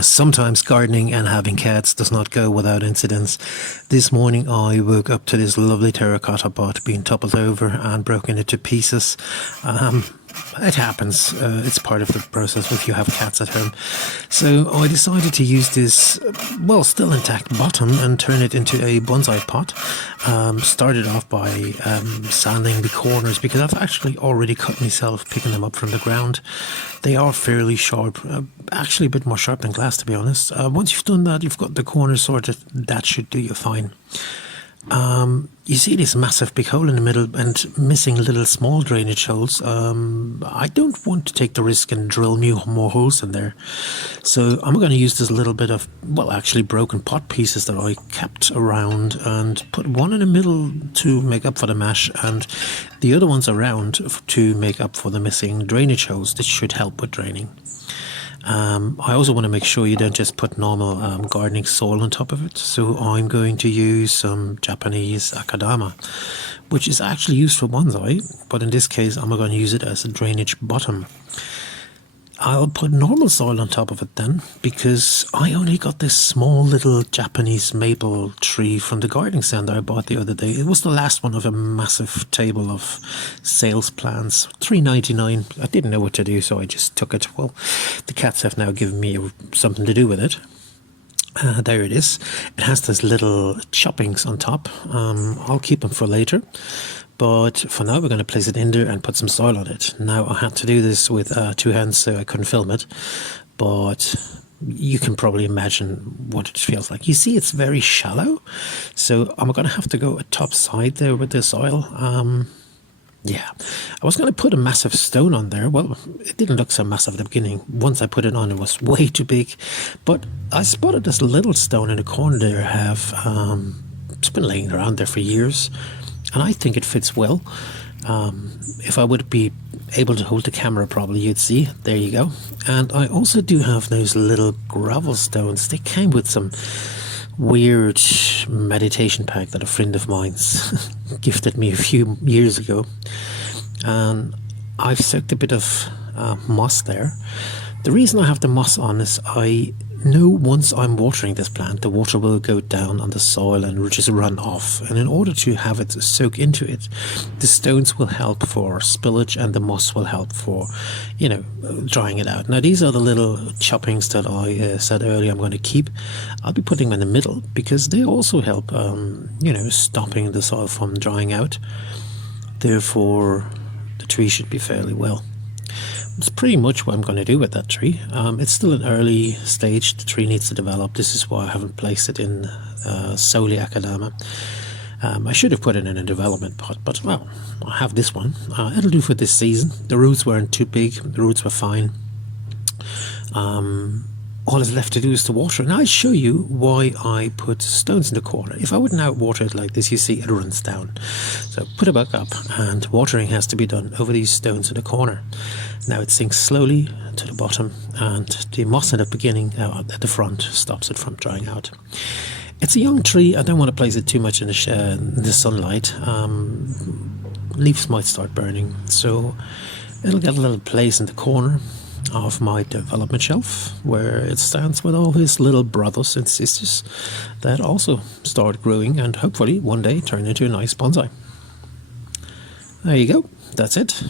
Sometimes gardening and having cats does not go without incidents. This morning I woke up to this lovely terracotta pot being toppled over and broken into pieces. It happens. It's part of the process if you have cats at home. So I decided to use this, well, still intact bottom and turn it into a bonsai pot. Started off by sanding the corners because I've actually already cut myself picking them up from the ground. They are fairly sharp, actually a bit more sharp than glass, to be honest. Once you've done that, you've got the corners sorted, that should do you fine. You see this massive big hole in the middle and missing little small drainage holes. I don't want to take the risk and drill more holes in there. So I'm going to use this little bit of, well, actually broken pot pieces that I kept around and put one in the middle to make up for the mash and the other ones around to make up for the missing drainage holes. This should help with draining. I also want to make sure you don't just put normal gardening soil on top of it. So I'm going to use some Japanese akadama, which is actually used for bonsai, but in this case I'm going to use it as a drainage bottom. I'll put normal soil on top of it then, because I only got this small little Japanese maple tree from the gardening center I bought the other day. It was the last one of a massive table of sales plants, $3.99. I didn't know what to do, so I just took it. Well, the cats have now given me something to do with it. There it is. It has those little choppings on top. I'll keep them for later. But for now, we're going to place it in there and put some soil on it. Now, I had to do this with 2 hands, so I couldn't film it. But you can probably imagine what it feels like. You see, it's very shallow. So I'm going to have to go top side there with the soil. Yeah, I was going to put a massive stone on there. Well, it didn't look so massive at the beginning. Once I put it on, it was way too big. But I spotted this little stone in the corner there. It's been laying around there for years. And I think it fits well. If I would be able to hold the camera properly, you'd see. There you go. And I also do have those little gravel stones. They came with some weird meditation pack that a friend of mine's gifted me a few years ago. And I've soaked a bit of moss there. The reason I have the moss on is I know once I'm watering this plant, the water will go down on the soil and just run off. And in order to have it soak into it, the stones will help for spillage and the moss will help for, drying it out. Now, these are the little choppings that I said earlier I'm going to keep. I'll be putting them in the middle because they also help, stopping the soil from drying out. Therefore, the tree should be fairly well. It's pretty much what I'm going to do with that tree. It's still an early stage. The tree needs to develop. This is why I haven't placed it in solely akadama. I should have put it in a development pot, but well, I have this one. It'll do for this season. The roots weren't too big. The roots were fine. All that's left to do is to water. And I'll show you why I put stones in the corner. If I would now water it like this, you see it runs down. So put it back up, and watering has to be done over these stones in the corner. Now it sinks slowly to the bottom, and the moss at the beginning, at the front, stops it from drying out. It's a young tree. I don't want to place it too much in the sunlight. Leaves might start burning, so it'll get a little place in the corner of my development shelf where it stands with all his little brothers and sisters that also start growing and hopefully one day turn into a nice bonsai. There you go. That's it.